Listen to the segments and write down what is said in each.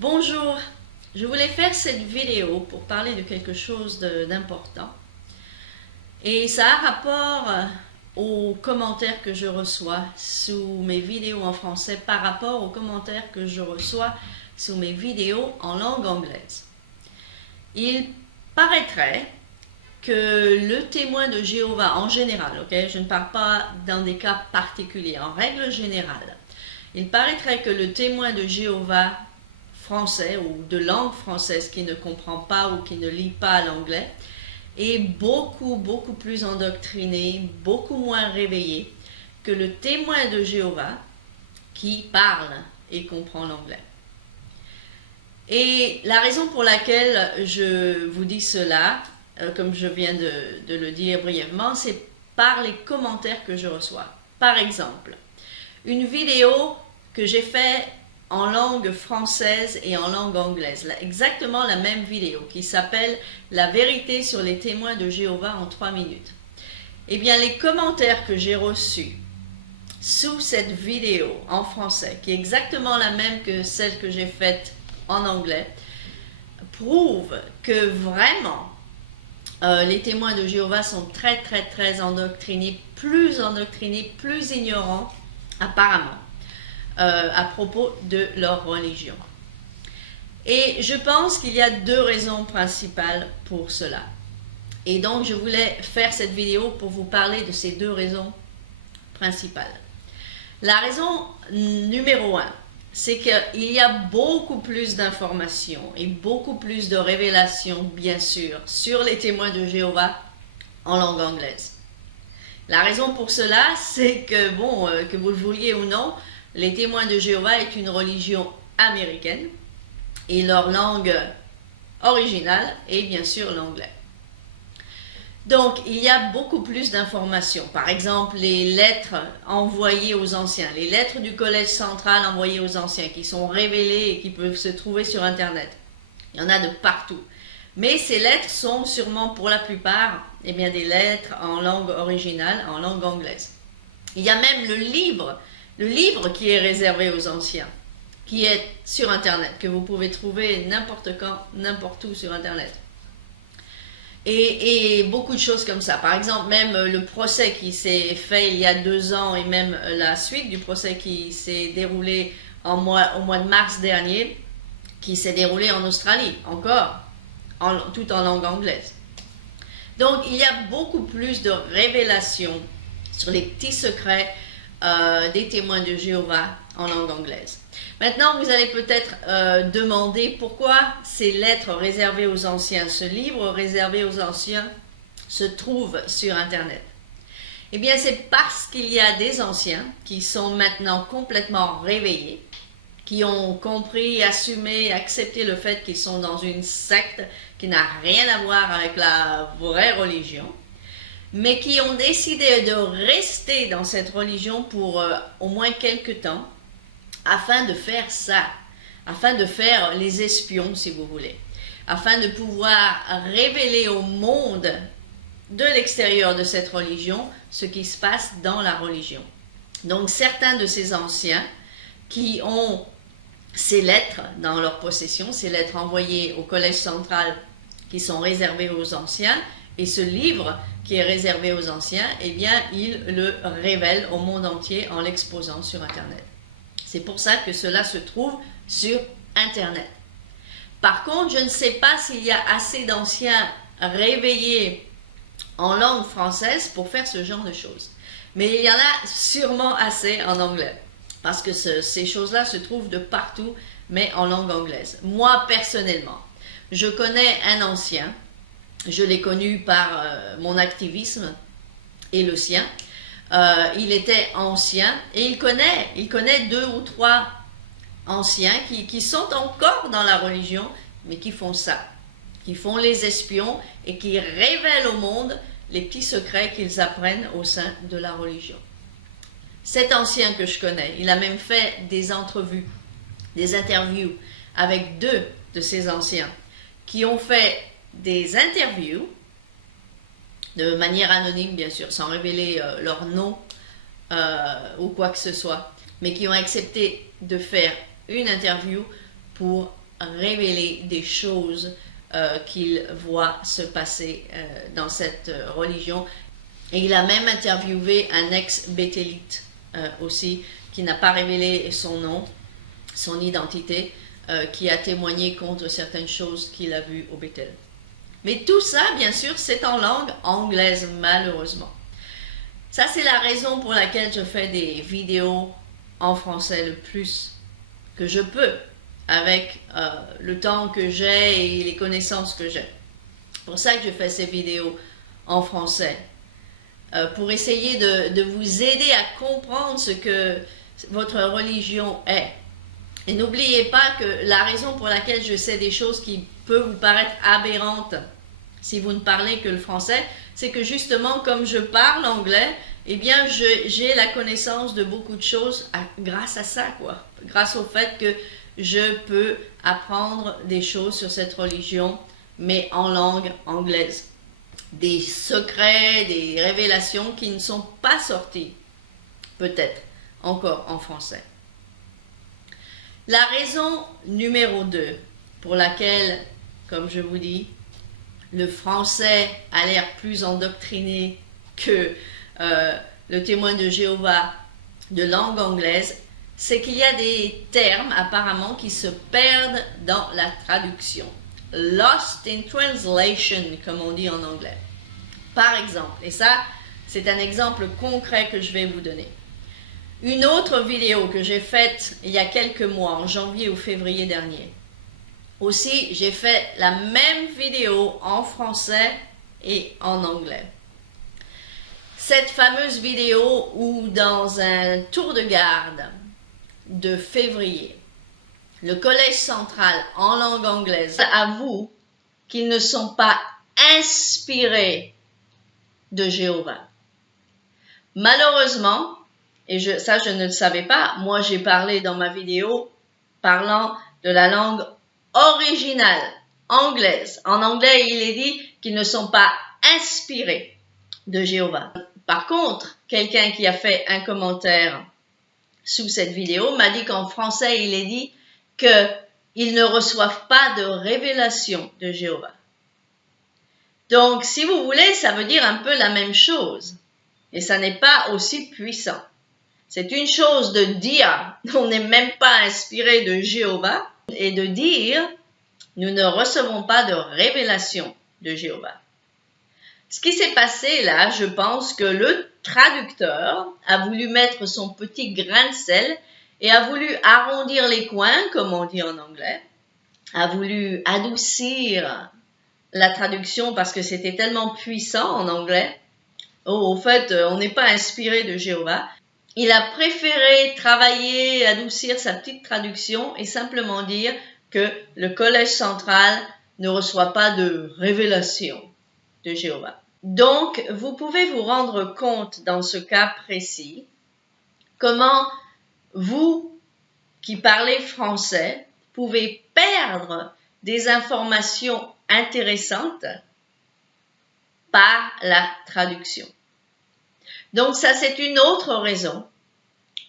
Bonjour, je voulais faire cette vidéo pour parler de quelque chose d'important et ça a rapport aux commentaires que je reçois sous mes vidéos en français par rapport aux commentaires que je reçois sous mes vidéos en langue anglaise. Il paraîtrait que le témoin de Jéhovah en général, je ne parle pas dans des cas particuliers, en règle générale, il paraîtrait que le témoin de Jéhovah français ou de langue française qui ne comprend pas ou qui ne lit pas l'anglais est beaucoup plus endoctriné, beaucoup moins réveillé que le témoin de Jéhovah qui parle et comprend l'anglais. Et la raison pour laquelle je vous dis cela, comme je viens de le dire brièvement, c'est par les commentaires que je reçois. Par exemple, une vidéo que j'ai faite en langue française et en langue anglaise, exactement la même vidéo qui s'appelle « La vérité sur les témoins de Jéhovah en 3 minutes ». Eh bien, les commentaires que j'ai reçus sous cette vidéo en français, qui est exactement la même que celle que j'ai faite en anglais, prouvent que vraiment les témoins de Jéhovah sont très endoctrinés, plus ignorants apparemment à propos de leur religion. Et je pense qu'il y a deux raisons principales pour cela. Et donc je voulais faire cette vidéo pour vous parler de ces deux raisons principales. La raison numéro 1, c'est qu'il y a beaucoup plus d'informations et beaucoup plus de révélations, bien sûr, sur les témoins de Jéhovah en langue anglaise. La raison pour cela, c'est que, que vous le vouliez ou non, les témoins de Jéhovah est une religion américaine et leur langue originale est bien sûr l'anglais. Donc, il y a beaucoup plus d'informations. Par exemple, les lettres envoyées aux anciens, les lettres du Collège central envoyées aux anciens qui sont révélées et qui peuvent se trouver sur Internet. Il y en a de partout. Mais ces lettres sont sûrement pour la plupart des lettres en langue originale, en langue anglaise. Il y a même le livre qui est réservé aux anciens, qui est sur Internet, que vous pouvez trouver n'importe quand, n'importe où sur Internet. Et beaucoup de choses comme ça. Par exemple, même le procès qui s'est fait il y a 2 ans et même la suite du procès qui s'est déroulé au mois de mars dernier, qui s'est déroulé en Australie, encore, tout en langue anglaise. Donc, il y a beaucoup plus de révélations sur les petits secrets des témoins de Jéhovah en langue anglaise. Maintenant, vous allez peut-être demander pourquoi ces lettres réservées aux anciens, ce livre réservé aux anciens, se trouve sur Internet. Eh bien, c'est parce qu'il y a des anciens qui sont maintenant complètement réveillés, qui ont compris, assumé, accepté le fait qu'ils sont dans une secte qui n'a rien à voir avec la vraie religion, mais qui ont décidé de rester dans cette religion pour au moins quelques temps, afin de faire ça, afin de faire les espions, si vous voulez, afin de pouvoir révéler au monde de l'extérieur de cette religion ce qui se passe dans la religion. Donc certains de ces anciens qui ont ces lettres dans leur possession, ces lettres envoyées au Collège central qui sont réservées aux anciens, et ce livre qui est réservé aux anciens, eh bien, ils le révèlent au monde entier en l'exposant sur Internet. C'est pour ça que cela se trouve sur Internet. Par contre, je ne sais pas s'il y a assez d'anciens réveillés en langue française pour faire ce genre de choses. Mais il y en a sûrement assez en anglais, parce que ces choses-là se trouvent de partout, mais en langue anglaise. Moi, personnellement, je connais un ancien. Je l'ai connu par mon activisme et le sien. Il était ancien et il connaît 2 ou 3 anciens qui sont encore dans la religion, mais qui font ça, qui font les espions et qui révèlent au monde les petits secrets qu'ils apprennent au sein de la religion. Cet ancien que je connais, il a même fait des entrevues, des interviews avec 2 de ces anciens qui ont fait des interviews de manière anonyme, bien sûr, sans révéler leur nom ou quoi que ce soit, mais qui ont accepté de faire une interview pour révéler des choses qu'il voit se passer dans cette religion. Et il a même interviewé un ex-béthélite aussi, qui n'a pas révélé son nom, son identité, qui a témoigné contre certaines choses qu'il a vues au Béthel. Mais tout ça, bien sûr, c'est en langue anglaise, malheureusement. Ça, c'est la raison pour laquelle je fais des vidéos en français le plus que je peux, avec le temps que j'ai et les connaissances que j'ai. C'est pour ça que je fais ces vidéos en français, pour essayer de vous aider à comprendre ce que votre religion est. Et n'oubliez pas que la raison pour laquelle je sais des choses qui peuvent vous paraître aberrantes si vous ne parlez que le français, c'est que justement, comme je parle anglais, eh bien, j'ai la connaissance de beaucoup de choses grâce à ça, quoi. Grâce au fait que je peux apprendre des choses sur cette religion, mais en langue anglaise. Des secrets, des révélations qui ne sont pas sorties, peut-être, encore en français. La raison numéro 2 pour laquelle, comme je vous dis, le français a l'air plus endoctriné que le témoin de Jéhovah de langue anglaise, c'est qu'il y a des termes apparemment qui se perdent dans la traduction. Lost in translation, comme on dit en anglais. Par exemple, et ça, c'est un exemple concret que je vais vous donner. Une autre vidéo que j'ai faite il y a quelques mois, en janvier ou février dernier. Aussi, j'ai fait la même vidéo en français et en anglais. Cette fameuse vidéo où dans un tour de garde de février, le Collège central en langue anglaise avoue qu'ils ne sont pas inspirés de Jéhovah. Malheureusement, et ça je ne le savais pas, moi j'ai parlé dans ma vidéo parlant de la langue originale, anglaise. En anglais, il est dit qu'ils ne sont pas inspirés de Jéhovah. Par contre, quelqu'un qui a fait un commentaire sous cette vidéo m'a dit qu'en français, il est dit qu'ils ne reçoivent pas de révélation de Jéhovah. Donc, si vous voulez, ça veut dire un peu la même chose. Et ça n'est pas aussi puissant. C'est une chose de dire on n'est même pas inspiré de Jéhovah et de dire nous ne recevons pas de révélation de Jéhovah. Ce qui s'est passé là, je pense que le traducteur a voulu mettre son petit grain de sel et a voulu arrondir les coins, comme on dit en anglais, a voulu adoucir la traduction parce que c'était tellement puissant en anglais. Oh, au fait, on n'est pas inspiré de Jéhovah. Il a préféré travailler, adoucir sa petite traduction et simplement dire que le Collège central ne reçoit pas de révélation de Jéhovah. Donc, vous pouvez vous rendre compte dans ce cas précis comment vous, qui parlez français, pouvez perdre des informations intéressantes par la traduction. Donc ça, c'est une autre raison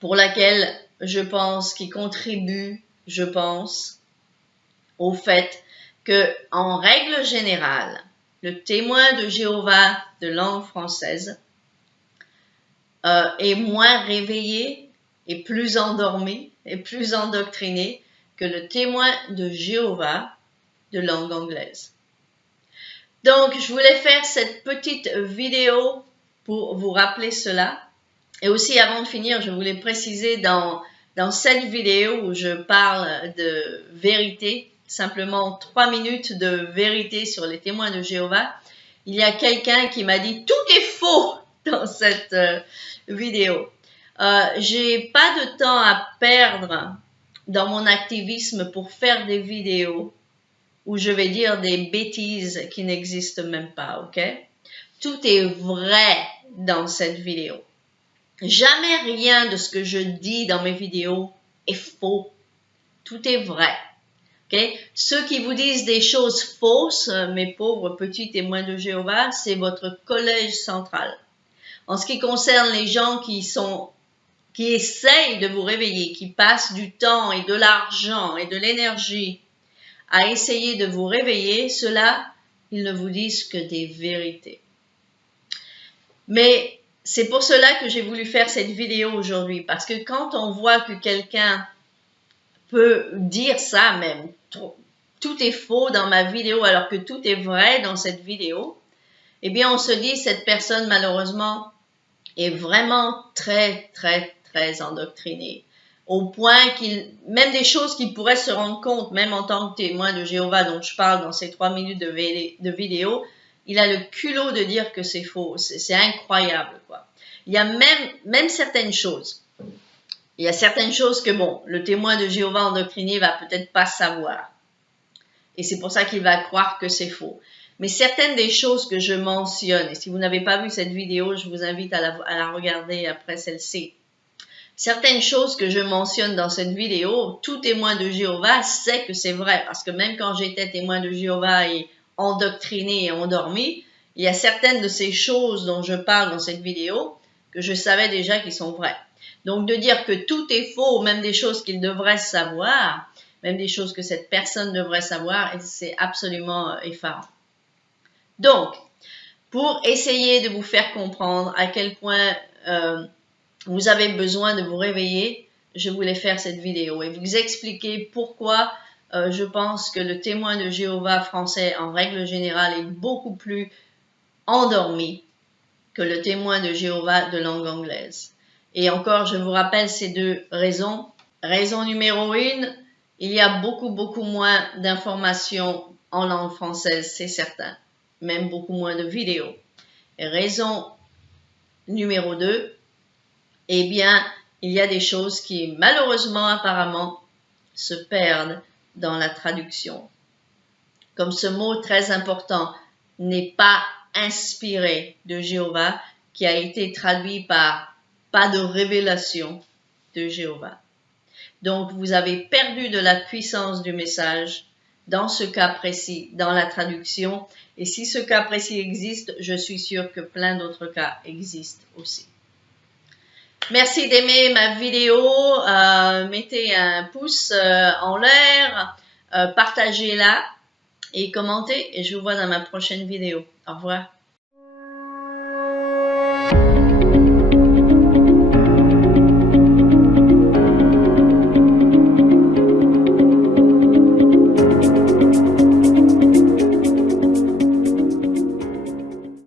pour laquelle je pense qu'il contribue, au fait que, en règle générale, le témoin de Jéhovah de langue française est moins réveillé et plus endormi et plus endoctriné que le témoin de Jéhovah de langue anglaise. Donc, je voulais faire cette petite vidéo pour vous rappeler cela. Et aussi, avant de finir, je voulais préciser dans cette vidéo où je parle de vérité, simplement 3 minutes de vérité sur les témoins de Jéhovah, il y a quelqu'un qui m'a dit « Tout est faux !» dans cette vidéo. J'ai pas de temps à perdre dans mon activisme pour faire des vidéos où je vais dire des bêtises qui n'existent même pas, ok? Tout est vrai dans cette vidéo. Jamais rien de ce que je dis dans mes vidéos est faux. Tout est vrai. Okay? Ceux qui vous disent des choses fausses, mes pauvres petits témoins de Jéhovah, c'est votre collège central. En ce qui concerne les gens qui essayent de vous réveiller, qui passent du temps et de l'argent et de l'énergie à essayer de vous réveiller, ceux-là, ils ne vous disent que des vérités. Mais c'est pour cela que j'ai voulu faire cette vidéo aujourd'hui, parce que quand on voit que quelqu'un peut dire ça même, tout est faux dans ma vidéo alors que tout est vrai dans cette vidéo, eh bien on se dit cette personne malheureusement est vraiment très endoctrinée, au point même des choses qu'il pourrait se rendre compte, même en tant que témoin de Jéhovah dont je parle dans ces 3 minutes de vidéo, il a le culot de dire que c'est faux. C'est incroyable, quoi. Il y a même certaines choses. Il y a certaines choses que, bon, le témoin de Jéhovah endoctriné va peut-être pas savoir. Et c'est pour ça qu'il va croire que c'est faux. Mais certaines des choses que je mentionne, et si vous n'avez pas vu cette vidéo, je vous invite à la regarder après celle-ci. Certaines choses que je mentionne dans cette vidéo, tout témoin de Jéhovah sait que c'est vrai. Parce que même quand j'étais témoin de Jéhovah et endoctriné et endormi, il y a certaines de ces choses dont je parle dans cette vidéo que je savais déjà qu'ils sont vraies. Donc de dire que tout est faux, même des choses qu'il devrait savoir, même des choses que cette personne devrait savoir, c'est absolument effarant. Donc, pour essayer de vous faire comprendre à quel point vous avez besoin de vous réveiller, je voulais faire cette vidéo et vous expliquer pourquoi je pense que le témoin de Jéhovah français, en règle générale, est beaucoup plus endormi que le témoin de Jéhovah de langue anglaise. Et encore, je vous rappelle ces deux raisons. Raison numéro 1, il y a beaucoup moins d'informations en langue française, c'est certain. Même beaucoup moins de vidéos. Et raison numéro 2, eh bien, il y a des choses qui, malheureusement, apparemment, se perdent dans la traduction. Comme ce mot très important n'est pas inspiré de Jéhovah, qui a été traduit par pas de révélation de Jéhovah. Donc, vous avez perdu de la puissance du message dans ce cas précis, dans la traduction. Et si ce cas précis existe, je suis sûre que plein d'autres cas existent aussi. Merci d'aimer ma vidéo, mettez un pouce en l'air, partagez-la et commentez et je vous vois dans ma prochaine vidéo. Au revoir.